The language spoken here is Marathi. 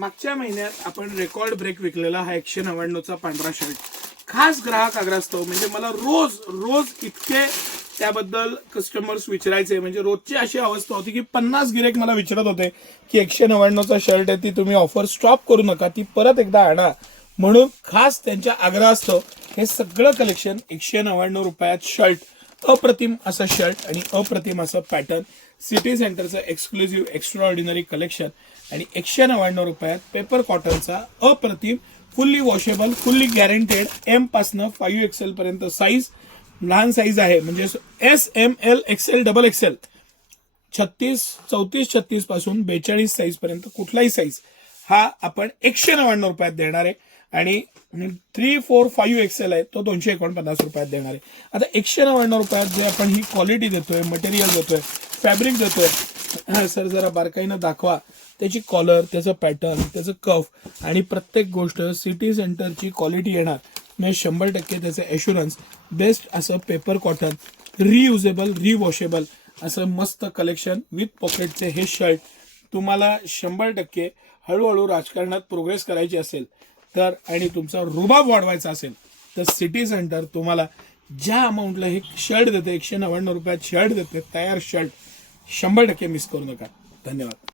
मागच्या महिन्यात आपण रेकॉर्ड ब्रेक विकलेला हा 199चा पांढरा शर्ट खास ग्राहक आग्रहास्तव म्हणजे मला रोज इतके त्याबद्दल कस्टमर्स विचारायचे, म्हणजे रोजची अशी अवस्था होती की 50 गिरेक मला विचारत होते की 199चा शर्ट आहे ती तुम्ही ऑफर स्टॉप करू नका, ती परत एकदा आणा. म्हणून खास त्यांच्या आग्रहास्तव हे सगळं कलेक्शन 199 रुपयात शर्ट, अप्रतिम असं शर्ट आणि अप्रतिम असं पॅटर्न, सिटी सेंटरचं एक्सक्लुझिव्ह एक्स्ट्रा ऑर्डिनरी कलेक्शन आणि 199 रुपयात पेपर कॉटनचा अप्रतिम fully washable, fully guaranteed M पासनं 5XL पर्यंत साईज, लहान साईज आहे म्हणजे SML XL XXL 34-36 पासून 42 साईज पर्यंत कुठलाही साईज हा आपण 199 रुपयात देणार आहे आणि 3-4-5XL आहे तो 249 रुपयात देणार आहे. आता 199 रुपयात जे आपण ही क्वालिटी देतोय, मटेरियल देतोय, फॅब्रिक देतोय, सर जरा बारकाईनं दाखवा, त्याची कॉलर, त्याचं पॅटर्न, त्याचं कफ आणि प्रत्येक गोष्ट सिटी सेंटरची क्वालिटी येणार म्हणजे 100% त्याचं ॲश्युरन्स. बेस्ट असं पेपर कॉटन, रियुजेबल, रिवॉशेबल असं मस्त कलेक्शन विथ पॉकेटचे हे शर्ट तुम्हाला 100% हळूहळू राजकारणात प्रोग्रेस करायची असेल तर आणि तुमचा रुबाब वाढवायचा असेल तर सिटी सेंटर तुम्हाला ज्या अमाऊंटला हे शर्ट देते, 199 रुपयात शर्ट देते, तयार शर्ट, 100% मिस करू नका. धन्यवाद.